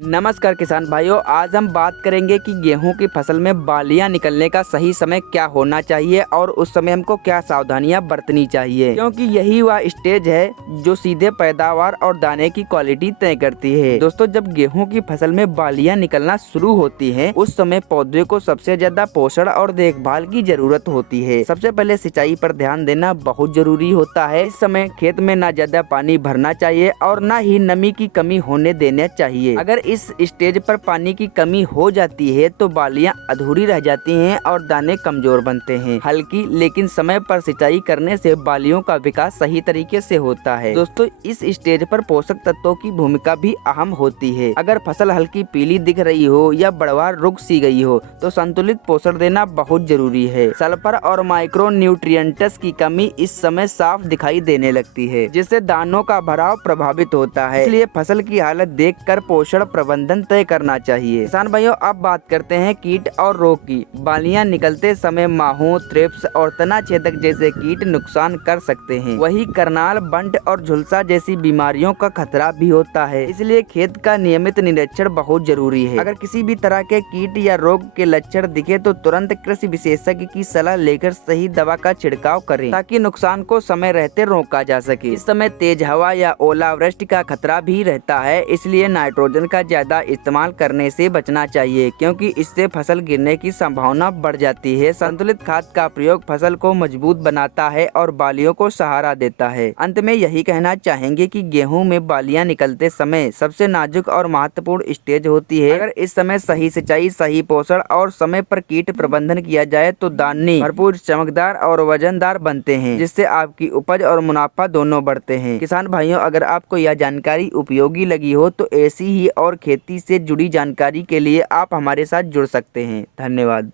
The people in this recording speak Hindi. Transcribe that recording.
नमस्कार किसान भाइयों, आज हम बात करेंगे कि गेहूं की फसल में बालियां निकलने का सही समय क्या होना चाहिए और उस समय हमको क्या सावधानियां बरतनी चाहिए, क्योंकि यही वह स्टेज है जो सीधे पैदावार और दाने की क्वालिटी तय करती है। दोस्तों, जब गेहूं की फसल में बालियां निकलना शुरू होती हैं, उस समय पौधे को सबसे ज्यादा पोषण और देखभाल की जरूरत होती है। सबसे पहले सिंचाई पर ध्यान देना बहुत जरूरी होता है। इस समय खेत में न ज्यादा पानी भरना चाहिए और न ही नमी की कमी होने देना चाहिए। अगर इस स्टेज पर पानी की कमी हो जाती है तो बालियां अधूरी रह जाती हैं और दाने कमजोर बनते हैं। हल्की लेकिन समय पर सिंचाई करने से बालियों का विकास सही तरीके से होता है। दोस्तों, इस स्टेज पर पोषक तत्वों की भूमिका भी अहम होती है। अगर फसल हल्की पीली दिख रही हो या बढ़वार रुक सी गई हो तो संतुलित पोषण देना बहुत जरूरी है। सल्फर और माइक्रो न्यूट्रिएंट्स की कमी इस समय साफ दिखाई देने लगती है, जिससे दानों का भराव प्रभावित होता है। इसलिए फसल की हालत देखकर पोषण प्रबंधन तय करना चाहिए। किसान भाइयों, अब बात करते हैं कीट और रोग की। बालियां निकलते समय माहू, थ्रिप्स और तना छेदक जैसे कीट नुकसान कर सकते हैं। वही करनाल, बंट और झुलसा जैसी बीमारियों का खतरा भी होता है। इसलिए खेत का नियमित निरीक्षण बहुत जरूरी है। अगर किसी भी तरह के कीट या रोग के लक्षण दिखे तो तुरंत कृषि विशेषज्ञ की सलाह लेकर सही दवा का छिड़काव करें, ताकि नुकसान को समय रहते रोका जा सके। इस समय तेज हवा या ओलावृष्टि का खतरा भी रहता है, इसलिए नाइट्रोजन का ज्यादा इस्तेमाल करने से बचना चाहिए, क्योंकि इससे फसल गिरने की संभावना बढ़ जाती है। संतुलित खाद का प्रयोग फसल को मजबूत बनाता है और बालियों को सहारा देता है। अंत में यही कहना चाहेंगे कि गेहूं में बालियां निकलते समय सबसे नाजुक और महत्वपूर्ण स्टेज होती है। अगर इस समय सही सिंचाई, सही पोषण और समय पर कीट प्रबंधन किया जाए तो दाने भरपूर, चमकदार और वजनदार बनते हैं, जिससे आपकी उपज और मुनाफा दोनों बढ़ते हैं। किसान भाइयों, अगर आपको यह जानकारी उपयोगी लगी हो तो ऐसी ही और खेती से जुड़ी जानकारी के लिए आप हमारे साथ जुड़ सकते हैं। धन्यवाद।